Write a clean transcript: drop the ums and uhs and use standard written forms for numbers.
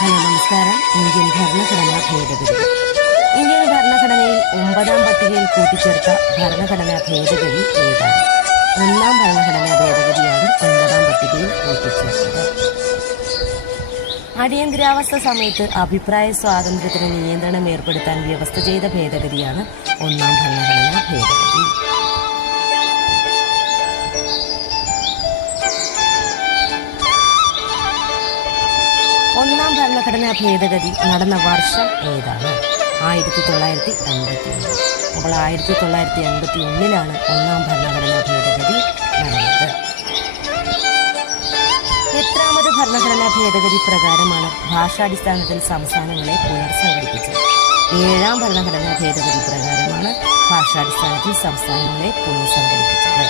Hello നമസ്കാരം. Indian ഭരണഘടനാ ഭേദഗതി. ഇന്ത്യൻ ഭരണഘടനയിൽ 9-ാം പട്ടികയിൽ കൂട്ടിച്ചേർത്ത ഭരണഘടനാ ഭേദഗതി ഏതാണ്? 1-ാം ഭരണഘടനാ ഭേദഗതിയാണ് 9-ാം പട്ടികയിൽ കൂട്ടിച്ചേർത്തത്. അടിയന്തരാവസ്ഥ സമയത്ത് അഭിപ്രായ സ്വാതന്ത്ര്യത്തിന് നിയന്ത്രണം ഏർപ്പെടുത്താൻ വ്യവസ്ഥ ചെയ്ത ഭേദഗതിയാണ് 1-ാം ഭരണഘടനാ ഭേദഗതി. 1-ാം ഭരണഘടനാ ഭേദഗതി നടന്ന വർഷം ഏതാണ്? 1981. അപ്പോൾ 1981-ലാണ് 1-ാം ഭരണഘടനാ ഭേദഗതി നടന്നത്. എത്രാമത് ഭരണഘടനാ ഭേദഗതി പ്രകാരമാണ് ഭാഷാടിസ്ഥാനത്തിൽ സംസ്ഥാനങ്ങളെ പുനർസംഘടിപ്പിച്ചത്? 7-ാം ഭരണഘടനാ ഭേദഗതി പ്രകാരമാണ് ഭാഷാടിസ്ഥാനത്തിൽ സംസ്ഥാനങ്ങളെ പുനർസംഘടിപ്പിച്ചത്.